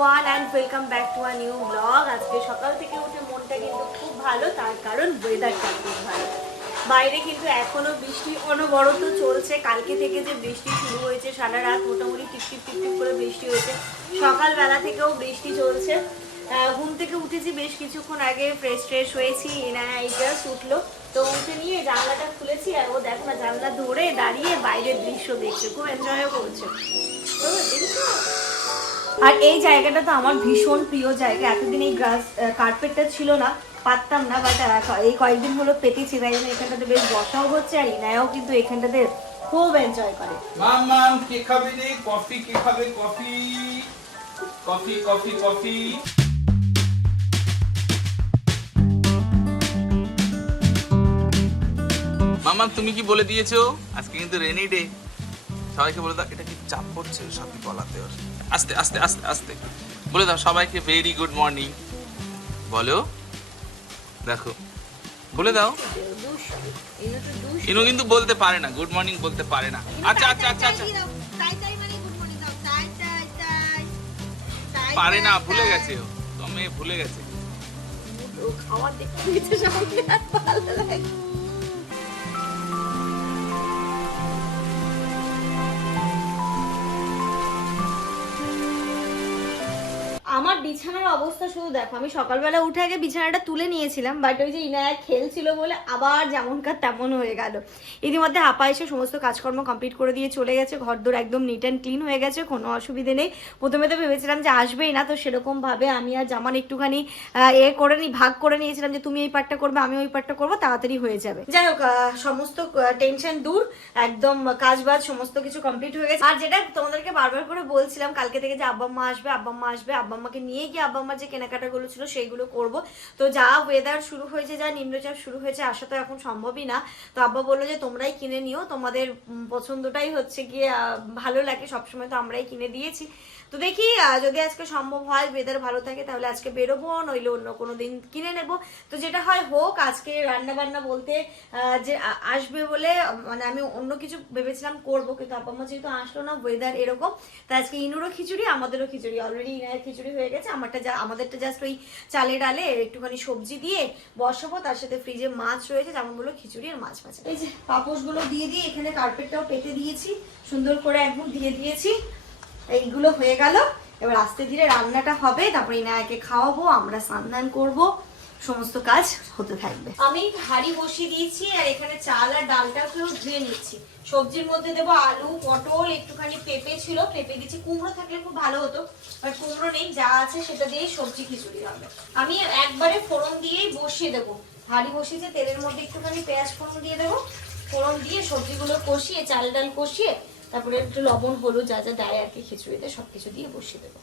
Everyone and welcome back to a new blog আজকে সকাল থেকে উঠে মনটা কিন্তু খুব ভালো, তার কারণ ওয়েদারটা খুব ভালো। বাইরে কিন্তু এখনও বৃষ্টি অনবরত চলছে। কালকে থেকে যে বৃষ্টি শুরু হয়েছে, সারা রাত মোটামুটি টিপটিপ টিপটিপ করে বৃষ্টি হয়েছে। সকালবেলা থেকেও বৃষ্টি চলছে। ঘুম থেকে উঠেছি বেশ কিছুক্ষণ আগে ফ্রেশ ফ্রেশ হয়েছি এনায়া এই উঠল। তো উঠে নিয়ে জানলাটা খুলেছি, আর ও দেখো না, জানলা ধরে দাঁড়িয়ে বাইরের দৃশ্য দেখছে। খুব এনজয়ও করছে। তো? আর এই জায়গাটা তো আমার ভীষণ প্রিয় জায়গা। এতদিন এই গ্রাস কার্পেটটা ছিল না, পারতাম না বাট এই কয়েকদিন হলো পেতেছি, তাই জন্য এখানটাতে বেশ বসাও হচ্ছে, আর ইনায়াও কিন্তু এখানটাতে খুব এনজয় করে। মাম মাম রে? কফি খাবে? কফি। Coffee coffee coffee. মামা তুমি কি বলে দিয়েছ? আজকে কিন্তু রেনি ডে সবাইকে বলে দাও, এটা কি চাপ পড়ছে? সবই বলাতে ওর। আস্তে আস্তে আস্তে আস্তে। বলে দাও সবাইকে ভেরি গুড মর্নিং বলো। দেখো। বলে দাও। ইনু কিন্তু বলতে পারে না গুড মর্নিং বলতে পারে না। আচ্ছা আচ্ছা আচ্ছা আচ্ছা। তাই তাই মানে গুড মর্নিং দাও। তাই তাই তাই তাই পারে না ভুলে গেছে ও। তো মেয়ে ভুলে গেছে। ও খাওয়ার দেখতে বিছানার অবস্থা শুধু দেখো, আমি সকালবেলা উঠে আগে বিছানাটা তুলে নিয়েছিলাম বাট ওই যে ইনায়া খেলছিল বলে আবার যেমনকার তেমন হয়ে গেল। ইতিমধ্যে আপা এসে সমস্ত কাজকর্ম কমপ্লিট করে দিয়ে চলে গেছে, ঘরদোর একদম নিট অ্যান্ড ক্লিন হয়ে গেছে, কোনো অসুবিধে নেই। প্রথমে তো ভেবেছিলাম যে আসবেই না, তো সেরকমভাবে আমি আর জামান একটুখানি এ করে নি, ভাগ করে নিয়েছিলাম যে তুমি এই পার্টটা করবে, আমি ওই পার্টটা করব, তাড়াতাড়ি হয়ে যাবে। যাই হোক সমস্ত টেনশন দূর, একদম কাজ বাজ সমস্ত কিছু কমপ্লিট হয়ে গেছে। আর যেটা তোমাদেরকে বারবার করে বলছিলাম, কালকে থেকে যে আব্বা মা আসবে আব্বা মা আসবে আব্বা মাকে নিয়ে গিয়ে আব্বা আমার যে কেনাকাটাগুলো ছিল সেইগুলো করব। তো যা ওয়েদার শুরু হয়েছে, যা নিম্নচাপ শুরু হয়েছে আসা তো এখন সম্ভবই না। তো আব্বা বলল যে, তোমরাই কিনে নিও। তোমাদের পছন্দটাই হচ্ছে গিয়ে ভালো লাগে। সবসময় তো আমরাই কিনে দিয়েছি। তো দেখি যদি আজকে সম্ভব হয় ওয়েদার ভালো থাকে, তাহলে আজকে বেরোবো, নইলে অন্য কোনো দিন কিনে নেব। তো যেটা হয়, হোক, আজকে রান্না বান্না বলতে যে আসবে বলে মানে আমি অন্য কিছু ভেবেছিলাম করব, কিন্তু আপা মা যেহেতু আসলো না ওয়েদার এরকম, তাই আজকে ইনুরও খিচুড়ি, আমাদেরও খিচুড়ি। অলরেডি ইনায়ের খিচুড়ি হয়ে গেছে, আমারটা যা, আমাদেরটা জাস্ট ওই চালে ডালে, একটুখানি সবজি দিয়ে বসাবো, তার সাথে ফ্রিজে মাছ রয়েছে, যেমন বলল খিচুড়ি আর মাছ ভাজা। এই যে, পাপোশগুলো দিয়ে দিয়ে এখানে কার্পেটটাও পেতে দিয়েছি, সুন্দর করে একদম দিয়ে দিয়েছি। এইগুলো হয়ে গেল। এবার আস্তে ধীরে রান্নাটা হবে, তারপরে ইনায়াকে খাওয়াবো, আমরা স্নান করব, সমস্ত কাজ হতে থাকবে। আমি হাঁড়ি বসিয়ে দিয়েছি, আর এখানে চাল আর ডালটাকেও ধুয়ে নিচ্ছি। সবজির মধ্যে দেবো আলু, পটল, একটুখানি পেঁপে ছিল, পেঁপে দিচ্ছি কুমড়ো থাকলে খুব ভালো হতো আর কুমড়ো নেই, যা আছে সেটা দিয়েই সবজি খিচুড়ি হবে। আমি একবারে ফোড়ন দিয়েই বসিয়ে দেবো। হাঁড়ি বসিয়েছে, তেলের মধ্যে একটুখানি পেঁয়াজ ফোড়ন দিয়ে দেবো। ফোড়ন দিয়ে সবজিগুলো কষিয়ে, চাল ডাল কষিয়ে তারপরে একটু লবণ হলুদ যা যা দেয় আর কি খিচুড়িতে সবকিছু দিয়ে বসিয়ে দেবো।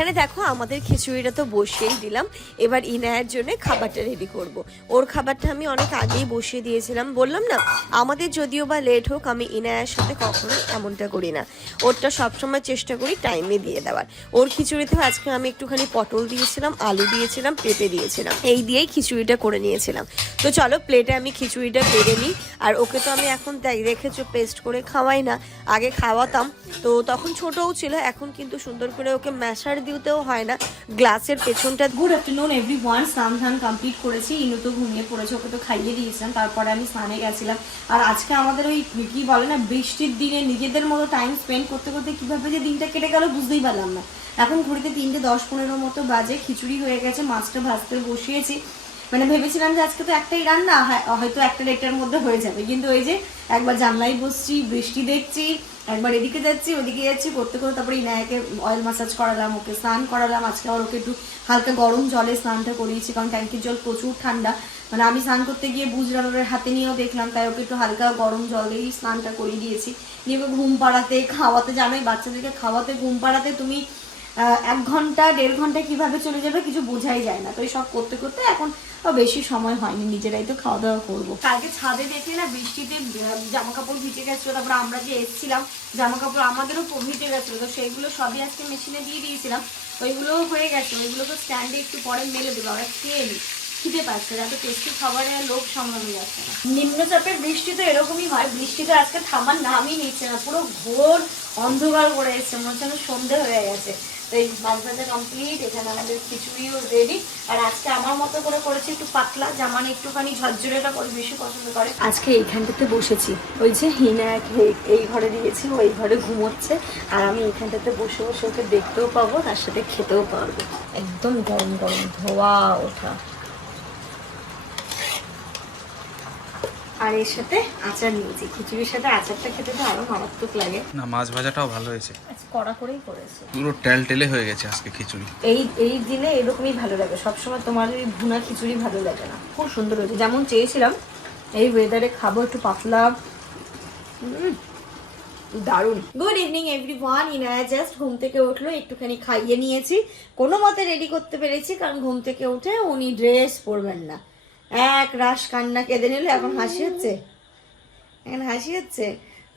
এখানে দেখো আমাদের খিচুড়িটা তো বসিয়েই দিলাম। এবার ইনায়ের জন্য খাবারটা রেডি করব। ওর খাবারটা আমি অনেক আগেই বসিয়ে দিয়েছিলাম। বললাম না, আমাদের যদিও বা লেট হোক, আমি ইনায়ের সাথে কখনো এমনটা করি না। ওরটা সবসময় চেষ্টা করি টাইমে দিয়ে দেওয়ার। ওর খিচুড়িতেও আজকে আমি একটুখানি পটল দিয়েছিলাম, আলু দিয়েছিলাম, পেঁপে দিয়েছিলাম। এই দিয়েই খিচুড়িটা করে নিয়েছিলাম। তো চলো প্লেটে আমি খিচুড়িটা বেড়ে নিই। আর ওকে তো আমি এখন রেখেছো পেস্ট করে খাওয়াই না। আগে খাওয়াতাম। তো তখন ছোটও ছিল, এখন কিন্তু সুন্দর করে ওকে ম্যাশার দিতেও হয় না। গ্লাসের পেছনটা গুড আফটারনুন এভরি ওয়ান স্নান ধান কমপ্লিট করেছি। ইনু তো ঘুমিয়ে পড়েছে, ওকে তো খাইয়ে দিয়েছিলাম। তারপরে আমি স্নানে গেছিলাম। আর আজকে আমাদের ওই কি বলে না, বৃষ্টির দিনে নিজেদের মতো টাইম স্পেন্ড করতে করতে কীভাবে যে দিনটা কেটে গেল বুঝতেই পারলাম না। এখন ঘড়িতে তিনটে দশ পনেরো মতো বাজে, খিচুড়ি হয়ে গেছে, মাছটা ভাজতে বসিয়েছি। মানে ভেবেছিলাম যে আজকে তো একটাই রান্না, হয়- হয়তো একটা দেড়টার মধ্যে হয়ে যাবে। কিন্তু ওই যে একবার জানলাই বসছি, বৃষ্টি দেখছি, একবার এদিকে যাচ্ছি, ওদিকে যাচ্ছি, করতে করতে তারপরে ইনায়াকে অয়েল মাসাজ করালাম, ওকে স্নান করালাম। আজকে আবার ওকে একটু হালকা গরম জলে স্নানটা করিয়েছি, কারণ ট্যাঙ্কির জল প্রচুর ঠান্ডা। মানে আমি স্নান করতে গিয়ে বুঝলাম ওর হাতে নিয়েও দেখলাম, তাই ওকে একটু হালকা গরম জলেই স্নানটা করিয়ে দিয়েছি। নিয়ে ওকে ঘুম পাড়াতে, খাওয়াতে, জানোই বাচ্চাদেরকে খাওয়াতে, ঘুম পাড়াতে তুমি এক ঘণ্টা দেড় ঘণ্টা কীভাবে চলে যাবে কিছু বোঝাই যায় না। তো এই সব করতে করতে এখন বেশি সময় হয়নি নিজেরাই তো খাওয়া দাওয়া করব। কালকে ছাদে দেখলে না বৃষ্টিতে জামা কাপড় ভিজে গেছিল তারপর আমরা যে এসেছিলাম জামা কাপড় আমাদেরও ভিজে গেছিল তো সেইগুলো সবই আজকে মেশিনে দিয়ে দিয়েছিলাম ওইগুলো হয়ে গেছে ওইগুলো তো স্ট্যান্ডে একটু পরে মেলে দেবো আমরা খেয়ে নিই খিদে পাচ্ছে এত টেস্টি খাবারে লোক সামলানো যাচ্ছে না। নিম্নচাপের বৃষ্টি তো এরকমই হয় বৃষ্টিতে আজকে থামার নামই নিচ্ছে না পুরো ঘোর অন্ধকার করে এসছে মনে হচ্ছে সন্ধে হয়ে গেছে। তো এই মাছ কমপ্লিট এখানে আমাদের খিচুড়িও রেডি আর আজকে আমার মতো করে করেছি একটু পাতলা জামান একটুখানি ঝরঝরেটা করে বেশি পছন্দ করে। আজকে এইখানটাতে বসেছি। ওই যে হিনায়ক এই ঘরে দিয়েছি ওই ঘরে ঘুমোচ্ছে। আর আমি এইখানটাতে বসে বসে ওকে দেখতেও পাবো তার সাথে খেতেও পারব। একদম গরম গরম ধোয়া ওঠা। আর এর সাথে আচার নিয়েছি। খিচুড়ির সাথে আচারটা খেতে তো আরও মারাত্মক লাগে। না মাছ ভাজাটাও ভালো হয়েছে। কড়া করেই করেছে? পুরো টেলটেলে হয়ে গেছে আজকে খিচুড়ি। এই এই দিনে এরকমই ভালো লাগে। সবসময় তোমার ওই ভুনা খিচুড়ি ভালো লাগে না। খুব সুন্দর হয়েছে। যেমন চেয়েছিলাম এই ওয়েদারে খাব একটু পাতলা। দারুণ। Good evening everyone Inaya just ঘুম থেকে উঠল একটুখানি খাইয়ে নিয়েছি। কোনো মতে রেডি করতে পেরেছি কারণ ঘুম থেকে উঠে উনি ড্রেস পরবেন না। এক রাশ কান্না কেঁদে নিল এখন হাসি হচ্ছে। এখন হাসি হচ্ছে।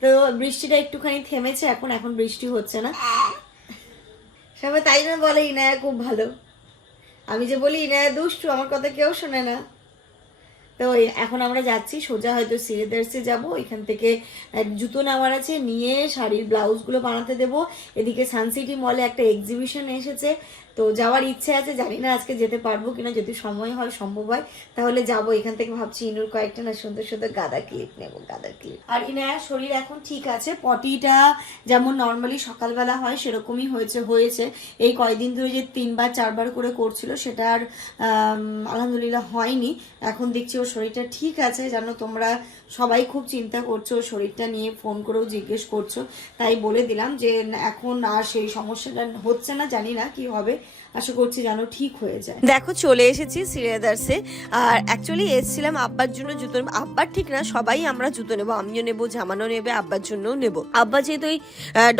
তো বৃষ্টিটা একটুখানি থেমেছে, এখন এখন বৃষ্টি হচ্ছে না। সবাই তাই জন্য বলে, ইনায়া খুব ভালো। আমি যে বলি, ইনায়া দুষ্টু, আমার কথা কেউ শোনে না। তো এখন আমরা যাচ্ছি, সোজা হয়তো সিরিদার্সে যাব। এখান থেকে জুতো নেওয়ার আছে, নিয়ে শাড়ির ব্লাউজগুলো বানাতে দেবো। এদিকে সানসিটি মলে একটা এক্সিবিশন এসেছে। তো যাওয়ার ইচ্ছে আছে, জানি না আজকে যেতে পারব কিনা, যদি সময় হয়, সম্ভব হয়, তাহলে যাব। এখান থেকে ভাবছি ইনুর কয়েকটা না সুন্দর সুন্দর গাদা ক্লিপ নেব গাদার ক্লিপ। আর ইনায়ার শরীর এখন ঠিক আছে, পটিটা যেমন নর্মালি সকালবেলা হয়, সেরকমই হয়েছে হয়েছে। এই কয়দিন ধরে যে তিনবার, চারবার করে করছিল, সেটা আর আলহামদুলিল্লাহ হয়নি। এখন দেখছি ওর শরীরটা ঠিক আছে, জানো তোমরা সবাই খুব চিন্তা করছ, ওর শরীরটা নিয়ে ফোন করেও জিজ্ঞেস করছ। তাই বলে দিলাম যে, এখন আর সেই সমস্যাটা হচ্ছে না, জানি না কি হবে। আশা করছি যেন ঠিক হয়ে যায়। দেখো, চলে এসেছি সিরিয়াদার্সে। আর অ্যাকচুয়ালি এসেছিলাম আব্বার জন্য জুতো নেব। আব্বার ঠিক না, সবাই আমরা জুতো নেব। আমিও নেব জামানো নেবে, আব্বার জন্যও নেব। আব্বা যেহেতু ওই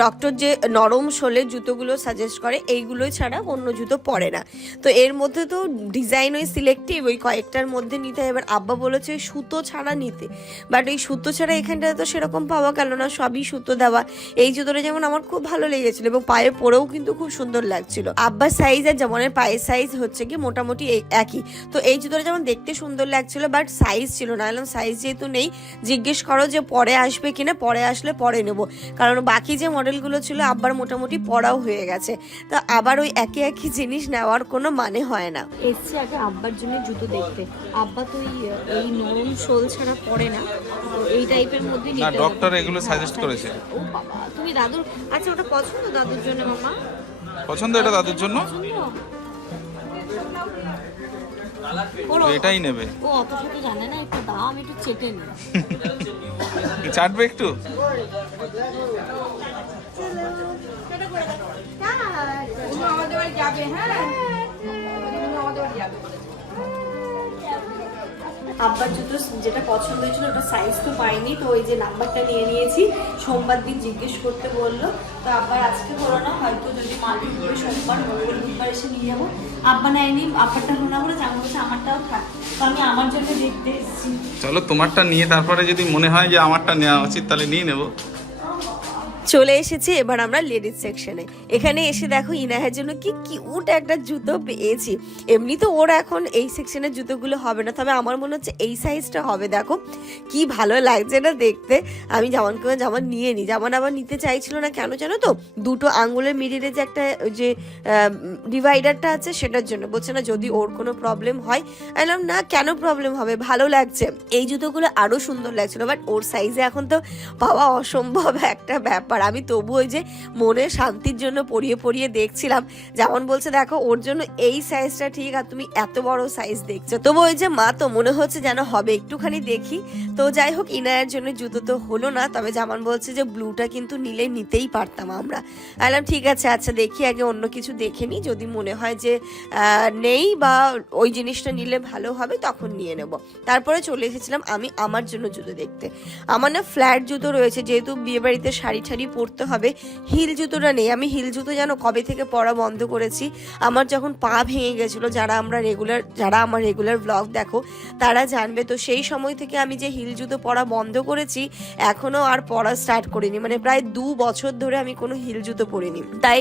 ডক্টর যে নরম সোলের জুতোগুলো সাজেস্ট করে, এইগুলোই ছাড়া অন্য জুতো পরে না। তো এর মধ্যে তো ডিজাইন ওই সিলেক্টিভ ওই কয়েকটার মধ্যে নিতে হয়। এবার আব্বা বলেছে সুতো ছাড়া নিতে। বাট ওই সুতো ছাড়া এখানটাতে তো সেরকম পাওয়া গেল না, সবই সুতো দেওয়া। এই জুতোটা যেমন আমার খুব ভালো লেগেছিল এবং পায়ে পরেও কিন্তু খুব সুন্দর লাগছিল। আব্বার সাইজ আর যেমনের পায়ের সাইজ হচ্ছে কি মোটামুটি একই। তো এই জুতোটা যেমন দেখতে সুন্দর লাগছিল বাট সাইজ ছিল না। এলাম সাইজ যেহেতু নেই জিজ্ঞেস করো যে পরে আসবে কিনা পরে আসলে পরে নেব। কারণ বাকি যে মডেলগুলো ছিল আব্বার মোটামুটি পড়াও হয়ে গেছে। তো আবার ওই একই একই জিনিস নেওয়ার কোনো মানে হয় না। এসছি আগে আব্বার জন্য জুতো দেখতে। আব্বা তো এই এই নরম সোল ছাড়া পরে না। তো এই টাইপের মধ্যে না ডক্টর এগুলো সাজেস্ট করেছে। ও বাবা তুমি দাদুর আচ্ছা ওটা পছন্দ দাদুর জন্য মামা? পছন্দ এটা দাদুর জন্য? এটাই নেবে। ও অত শত জানে না একটু দাম একটু চেটে নিই। চাটবে একটু? আমাদের বাড়ি যাবে হ্যাঁ। আমাদের বাড়ি যাবে। আব্বার জুতো যেটা পছন্দ হয়েছিল, ওটা সাইজ তো পাইনি, তো ওই যে নাম্বারটা নিয়ে নিয়েছি। সোমবার দিন জিজ্ঞেস করতে বলল, তো আব্বার আজকে হলো না, হয়তো যদি মালিক করে সোমবার, মঙ্গল বুধবার এসে নিয়ে যাব। আব্বা নেয়নি আব্বারটা হলো না বলে জামা বলছে আমারটাও থাক। তো আমি আমার জন্য দেখতে এসেছি। চলো তোমারটা নিয়ে তারপরে যদি মনে হয় যে আমারটা নেওয়া উচিত, তাহলে নিয়ে নেব। চলে এসেছি, এবার আমরা লেডিস সেকশনে এখানে এসে দেখো ইনাহের জন্য কি কিউট একটা জুতো পেয়েছি। এমনি তো ওর এখন এই সেকশনের জুতোগুলো হবে না, তবে আমার মনে হচ্ছে এই সাইজটা হবে, দেখো। কি ভালো লাগছে না দেখতে। আমি জামান করে জামান নিয়ে নিই জামান আবার নিতে চাইছিল না কেন জানো তো? দুটো আঙুলের মিডিলে যে একটা, যে ডিভাইডারটা আছে সেটার জন্য। বলছে না যদি ওর কোনো প্রবলেম হয়। বললাম, না, কেন প্রবলেম হবে? ভালো লাগছে। এই জুতোগুলো আরও সুন্দর লাগছিল বাট ওর সাইজে এখন তো পাওয়া অসম্ভব একটা ব্যাপার। আমি তবু ওই যে মনে শান্তির জন্য পরিয়ে পরিয়ে দেখছিলাম। যেমন বলছে, দেখো, ওর জন্য এই সাইজটা ঠিক আর তুমি এত বড় সাইজ দেখছ। তবু ওই যে মা তো মনে হচ্ছে যেন হবে, একটুখানি দেখি। তো যাই হোক, ইনায়ের জন্য জুতো তো হলো না, তবে যেমন বলছে যে ব্লুটা কিন্তু নিলে নিতেই পারতাম আমরা। বললাম, ঠিক আছে আচ্ছা দেখি, আগে অন্য কিছু দেখে নিই যদি মনে হয় যে নেই বা ওই জিনিসটা নিলে ভালো হবে, তখন নিয়ে নেব। তারপরে চলে এসেছিলাম আমি আমার জন্য জুতো দেখতে। আমার না ফ্ল্যাট জুতো রয়েছে, যেহেতু বিয়ে বাড়িতে শাড়ি ঠাড়ি জুতোরই পরতে হবে। হিল জুতোটা নেই। আমি হিল জুতো যেন কবে থেকে পরা বন্ধ করেছি, আমার যখন পা ভেঙে গেছিল, যারা আমরা রেগুলার যারা আমার রেগুলার ব্লগ দেখো, তারা জানবে। তো সেই সময় থেকে আমি যে হিল জুতো পরা বন্ধ করেছি এখনও আর পরা স্টার্ট করিনি। মানে প্রায় দু বছর ধরে আমি কোনো হিল জুতো পরিনি। তাই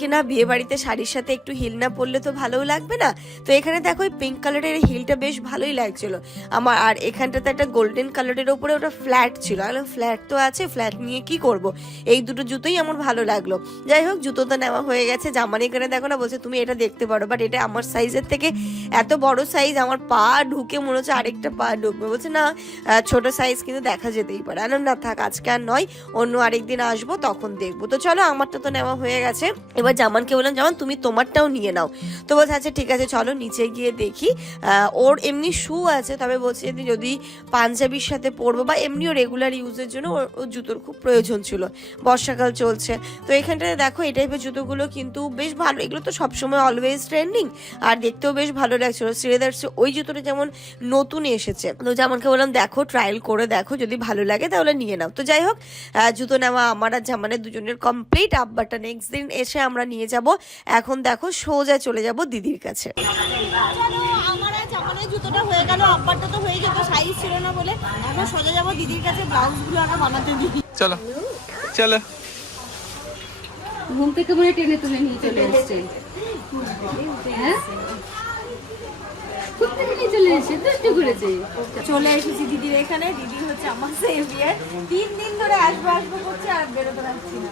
কি না বিয়ে বাড়িতে শাড়ির সাথে একটু হিল না পরলে তো ভালোও লাগবে না? তো এখানে দেখো, ওই পিঙ্ক কালারের হিলটা বেশ ভালোই লাগছিল। আমার, আর এখানটাতে একটা গোল্ডেন কালারের ওপরে ওটা ফ্ল্যাট ছিল। ফ্ল্যাট তো আছে ফ্ল্যাট নিয়ে কি করব? এই দুটো জুতোই আমার ভালো লাগল। যাই হোক জুতো তো নেওয়া হয়ে গেছে। জামার এখানে দেখো না, বলছে, তুমি এটা দেখতে পারো। বাট এটা আমার সাইজের থেকে এত বড় সাইজ আমার পা ঢুকে মনে হচ্ছে আরেকটা পা ঢুকবে। বলছে, না ছোট সাইজ কিন্তু দেখা যেতেই পারে। আনন্দ না, থাক, আজকে আর নয়, অন্য আরেকদিন আসব, তখন দেখব। তো চলো, আমারটা তো নেওয়া হয়ে গেছে। এবার জামানকে বললাম, জামান, তুমি তোমারটাও নিয়ে নাও। তো বলছে আচ্ছা ঠিক আছে, চলো, নিচে গিয়ে দেখি। ওর এমনি শু আছে, তবে বলছে, যদি পাঞ্জাবির সাথে পরবো বা এমনিও রেগুলার ইউজের জন্য ওর জুতোর খুব প্রয়োজন ছিল। বর্ষাকাল চলছে। তো এখানটাতে দেখো এই টাইপের জুতোগুলো কিন্তু বেশ ভালো। এগুলো তো সবসময় অলওয়েজ ট্রেন্ডিং আর দেখতেও বেশ ভালো লাগছিল শ্রীদার্স ওই জুতোটা যেমন নতুন এসেছে। তো যেমনকে বললাম দেখো ট্রায়াল করে দেখো। যদি ভালো লাগে তাহলে নিয়ে নাও। তো যাই হোক জুতো নেওয়া আমার আর জামানের দুজনের কমপ্লিট আব্বাটা নেক্সট দিন এসে আমরা নিয়ে যাব। এখন দেখো সোজা চলে যাব দিদির কাছে। জুতোটা হয়ে গেল। আব্বারটা তো হয়ে যেত সাইজ ছিল না বলে। এখন সোজা যাব দিদির কাছে ব্লাউজগুলো আগে বানাতে দিই। চলো। চলো। ঘুম থেকে মনে হয় টেনে তুলে নিয়ে চলে এসছে। হ্যাঁ? চলে এসছে দুষ্টু করেছে। চলে এসেছি দিদির এখানে দিদি হচ্ছে আমার সেভিয়ার তিন দিন ধরে আসব আসব করছে আর বেরোতে পারছি না।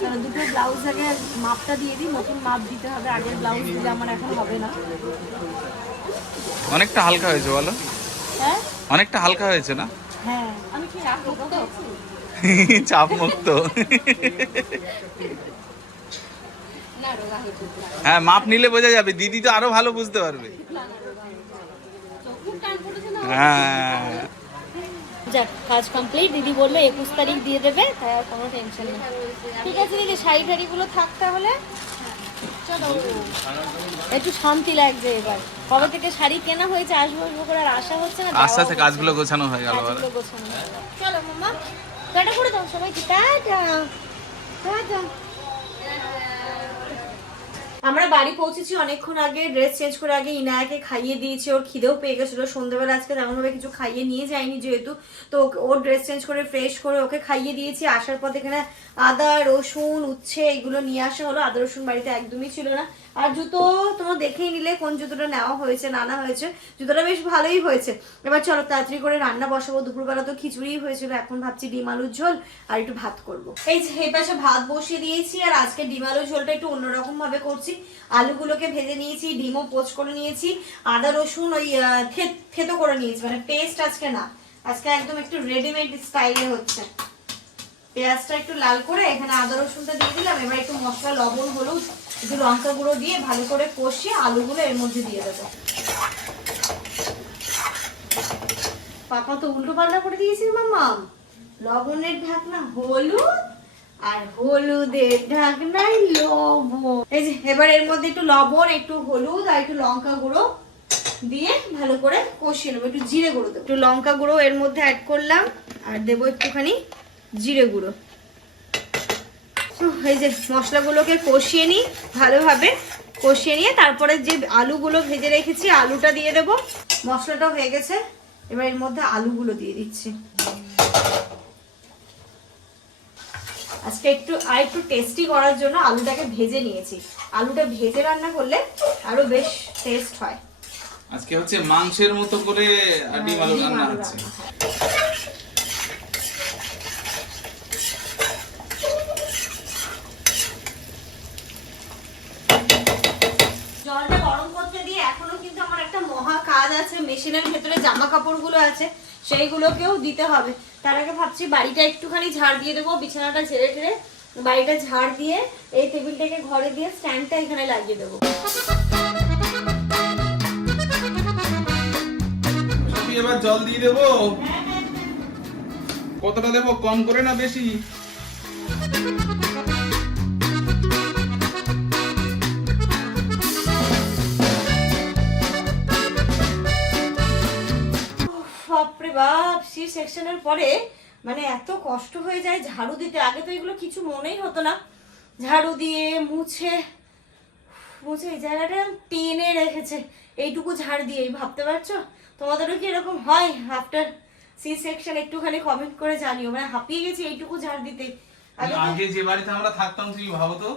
চলো দুটো ব্লাউজ আগে মাপটা দিয়ে দিই নতুন মাপ দিতে হবে আগের ব্লাউজ দিলে আমার এখন হবে না। অনেকটা হালকা হয়েছে বলো। হ্যাঁ? অনেকটা হালকা হয়েছে না? হ্যাঁ। আমি কি রাখব? চাপ মুক্ত হ্যাঁ মাপ নিলে বোঝা যাবে দিদি তো আরও ভালো বুঝতে পারবে। হ্যাঁ। যাক কাজ কমপ্লিট দিদি বলল একুশ তারিখ দিয়ে দেবে তাই আর কোনো টেনশন নেই। ঠিক আছে দিদি শাড়ি চলো। একটু শান্তি লাগছে এবার। কবে থেকে শাড়ি কেনা হয়েছে আসব আসব করে আর আশা হচ্ছে না আস্তে আস্তে কাজগুলো গোছানো হয়ে গেল কাজগুলো গোছানো হয়ে গেল। চলো মামা টাটা করে দাও সবাইকে। টাটা। টাটা। আমরা বাড়ি পৌঁছেছি অনেকক্ষণ আগে ড্রেস চেঞ্জ করে আগে ইনায়াকে খাইয়ে দিয়েছি, ওর খিদেও পেয়ে গেছিল। সন্ধ্যেবেলা আজকে তেমনভাবে কিছু খাইয়ে নিয়ে যায়নি যেহেতু। তো ওর ড্রেস চেঞ্জ করে ফ্রেশ করে ওকে খাইয়ে দিয়েছি। আসার পর এখানে আদা, রসুন, উচ্ছে এগুলো নিয়ে আসা হলো। আদা, রসুন বাড়িতে একদমই ছিল না। আর জুতো তোমার দেখেই নিলে কোন জুতোটা নেওয়া হয়েছে নানা হয়েছে। জুতোটা বেশ ভালোই হয়েছে। এবার চলো তাড়াতাড়ি করে রান্না বসাবো। দুপুরবেলা তো খিচুড়ি হয়েছিল। এখন ভাবছি ডিম আলুর ঝোল আর একটু ভাত করব। এই যে পাশে ভাত বসিয়ে দিয়েছি আর আজকে ডিম আলুর ঝোলটা একটু অন্যরকম ভাবে করছি। আলুগুলোকে ভেজে নিয়েছি, ডিমও পোচ করে নিয়েছি, আদা, রসুন, ওই থেতো করে নিয়েছি মানে পেস্ট আজকে না, আজকে একদম একটু রেডিমেড স্টাইলে হচ্ছে। পেঁয়াজটা একটু লাল করে এখানে আদা, রসুনটা দিয়ে দিলাম, এবার একটু মশলা, লবণ, হলুদ, একটু লঙ্কা গুঁড়ো দিয়ে ভালো করে কষিয়ে আলুগুলো এর মধ্যে দিয়ে দেবো। পাপা তো উল্টো পাল্টা করে দিয়েছিস মাম্মা। লবণের ঢাকনা হলুদ আর হলুদের ঢাকনায় লবণ। এই যে, এবার এর মধ্যে একটু লবণ, একটু হলুদ আর একটু লঙ্কা গুঁড়ো দিয়ে ভালো করে কষিয়ে নেব। একটু জিরে গুঁড়ো দেবো। একটু লঙ্কা গুঁড়ো এর মধ্যে অ্যাড করলাম আর দেবো একটুখানি জিরে গুঁড়ো। এই যে, মশলাগুলোকে কষিয়ে নিই, ভালোভাবে কষিয়ে নিয়ে তারপরে যে আলুগুলো ভেজে রেখেছি, আলুটা দিয়ে দেব। মশলাটা হয়ে গেছে। এবার এর মধ্যে আলুগুলো দিয়ে দিচ্ছি। আজকে একটু আর একটু টেস্টি করার জন্য আলুটাকে ভেজে নিয়েছি। আলুটা ভেজে রান্না করলে আরও বেশ টেস্ট হয়। আজকে হচ্ছে মাংসের মতো করে ডিম আলু রান্না হচ্ছে। জলটা গরম করতে দিয়ে এখনও কিন্তু আমার একটা মহা কাজ আছে। মেশিনের ভেতরে জামা কাপড়গুলো আছে। সেইগুলোকেও দিতে হবে। তার আগে ভাবছি বাড়িটা একটুখানি ঝাড় দিয়ে দেবো বিছানাটা ঝেড়ে ঠেড়ে বাড়িটা ঝাড় দিয়ে এই টেবিলটাকে ঘরে দিয়ে স্ট্যান্ডটা এখানে লাগিয়ে দেবো। এবার জল দিয়ে দেবো। কতটা দেবো? কম করে না বেশি? বাপ সি সেকশনের পরে মানে এত কষ্ট হয়ে যায় ঝাড়ু দিতে। আগে তো এগুলো কিছু মনেই হতো না। ঝাড়ু দিয়ে মুছে মুছে এই জায়গাটা টেনে রেখেছে। এইটুকু ঝাড় দিয়েই ভাবতে পারছ? তোমাদেরও কি এরকম হয়? আফটার সি সেকশন একটুখানি কমেন্ট করে জানিও। মানে হাঁপিয়ে গেছি এইটুকু ঝাড় দিতে। আগে যে বাড়িতে আমরা থাকতাম তুমি ভাবো তো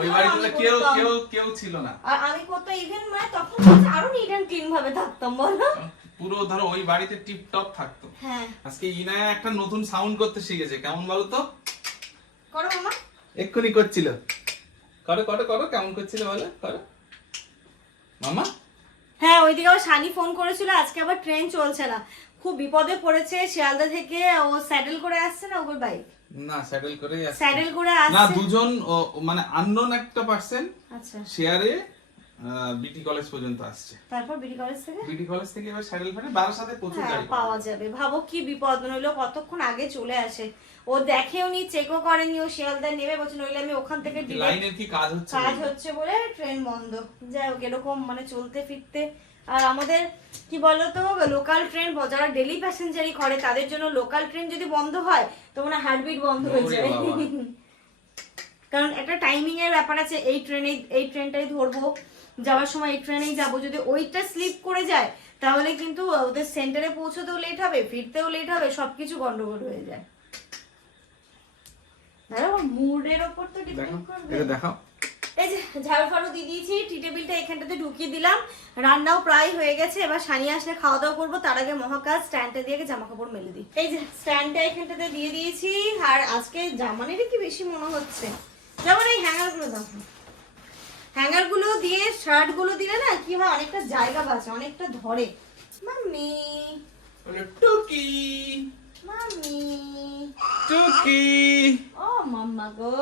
ওই বাড়িতে কেউ কেউ কেউ ছিল না। আর আমি কত ইভেন মানে তখন আরও নিট অ্যান্ড ক্লিন ভাবে থাকতাম বলো? পুরো ধরো ওই বাড়িতে টিপ টপ থাকতো। হ্যাঁ। আজকে ইনায়া একটা নতুন সাউন্ড করতে শিখেছে কেমন বলো তো? করো মামা। এক্ষুনি করছিল। করো করো করো কেমন করছিল বলো করো। মামা? হ্যাঁ ওইদিকে আবার সানি ফোন করেছিল আজকে আবার ট্রেন চলছে না। খুব বিপদে পড়েছে শিয়ালদা থেকে ও স্যাডেল করে আসছে না ওর বাইক না স্যাডেল করে স্যাডেল করে না আসছে। দুজন ও- মানে আননোন একটা পার্সন আচ্ছা। শেয়ারে বিটি কলেজ পর্যন্ত আসছে। তারপর বিডি কলেজ থেকে? বিটি কলেজ থেকে এবার স্যাডেল ফেলে বারোর সাথে প্রচুর হ্যাঁ গাড়ি পাওয়া যাবে। ভাবো কি বিপদ নইলো কতক্ষণ আগে চলে আসে। ও দেখেও নি চেকও করেনি ও শিয়ালদায় নেমে বলছে নইলে আমি ওখান থেকে লাইনের কি কাজ হচ্ছে কাজ হচ্ছে বলে ট্রেন বন্ধ। যাই হোক এরকম মানে চলতে ফিরতে। আর আমাদের কি বলতো লোকাল ট্রেন যারা ডেলি প্যাসেঞ্জারই করে তাদের জন্য লোকাল ট্রেন যদি বন্ধ হয় তো মানে হার্টবিট বন্ধ হয়ে যায় বাবা। কারণ একটা টাইমিং এর ব্যাপার আছে এই ট্রেনে এই ট্রেনটাই ধরবো যাওয়ার সময় এই ট্রেনেই যাব। যদি ওইটা স্লিপ করে যায় তাহলে কিন্তু ওদের সেন্টারে পৌঁছতেও লেট হবে ফিরতেও লেট হবে সবকিছু গন্ডগোল হয়ে যায়। দাঁড়া ওর মুডের ওপর তো ডিপেন্ড করবে। এটা দেখাও। এই যে ঝাড়ু ফাড়ু দিয়ে দিয়েছি টি টেবিলটা এখানটাতে ঢুকিয়ে দিলাম। রান্নাও প্রায় হয়ে গেছে এবার আসলে খাওয়া দাওয়া করব তার আগে মহাকাজ স্ট্যান্ডটা দিয়ে জামা কাপড় মেলে দিই। এই যে স্ট্যান্ডটা এখানটাতে দিয়ে দিয়েছি আর আজকে জামানেরই কি বেশি মনে হচ্ছে। যেমন এই হ্যাঙ্গারগুলো দেখো। হ্যাঙ্গারগুলো দিয়ে শার্টগুলো দিলে না কি হয় অনেকটা জায়গা বাঁচে অনেকটা ধরে। মাম্মি। টুকি। মাম্মি। টুকি। ও মাম্মা গো।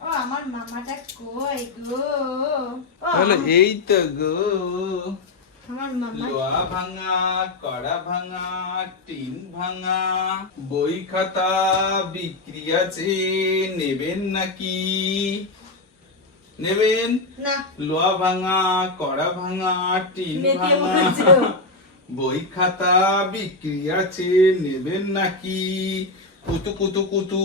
ও আমার মামাটা কই গো? এই তো গো। লোয়া ভাঙা কড়া ভাঙা টিন ভাঙা বই খাতা বিক্রি আছে নেবেন নাকি? নেবেন? লোয়া ভাঙা কড়া ভাঙা টিন ভাঙা বই খাতা বিক্রি আছে নেবেন নাকি? কুতু কুতু কুতু।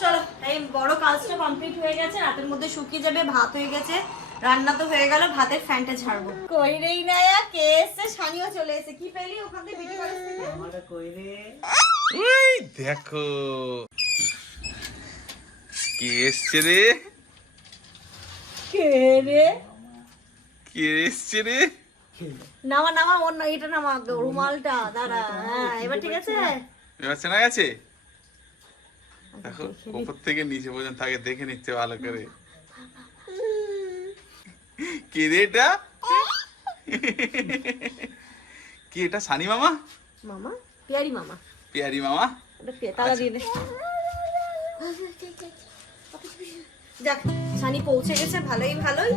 চলো এই বড় কাজটা কমপ্লিট হয়ে গেছে রাতের মধ্যে শুকিয়ে যাবে ভাত হয়ে গেছে। রান্না তো হয়ে গেল ভাতের ফ্যানটা ছাড়বো কই রেই নায়া কে এসে সানিও চলে এসে কি পেলি ওখান থেকে? বিটি কলেজ থেকে? ওই দেখো। কে এসছে রে? কে রে? কে এসছে রে? নামা নামা অন্য এটা নামা রুমালটা দাঁড়া হ্যাঁ এবার ঠিক আছে? এবার চেনা গেছে? দেখো উপর থেকে নিচে পর্যন্ত আগে দেখে নিচ্ছে ভালো করে। কে রে এটা? কি এটা সানি মামা? মামা? পিয়ারি মামা। পিয়ারি মামা? তালা দিয়ে দে যাক সানি পৌঁছে গেছে ভালোই ভালোই।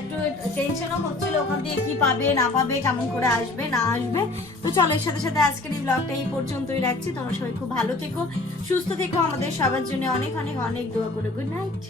একটু টেনশনও হচ্ছিল ওখান দিয়ে কি পাবে না পাবে কেমন করে আসবে না আসবে। তো চলো এর সাথে সাথে আজকের এই ব্লগটা এই পর্যন্তই রাখছি। তোমরা সবাই খুব ভালো থেকো সুস্থ থেকো। আমাদের সবার জন্য অনেক অনেক অনেক দোয়া করে। Good night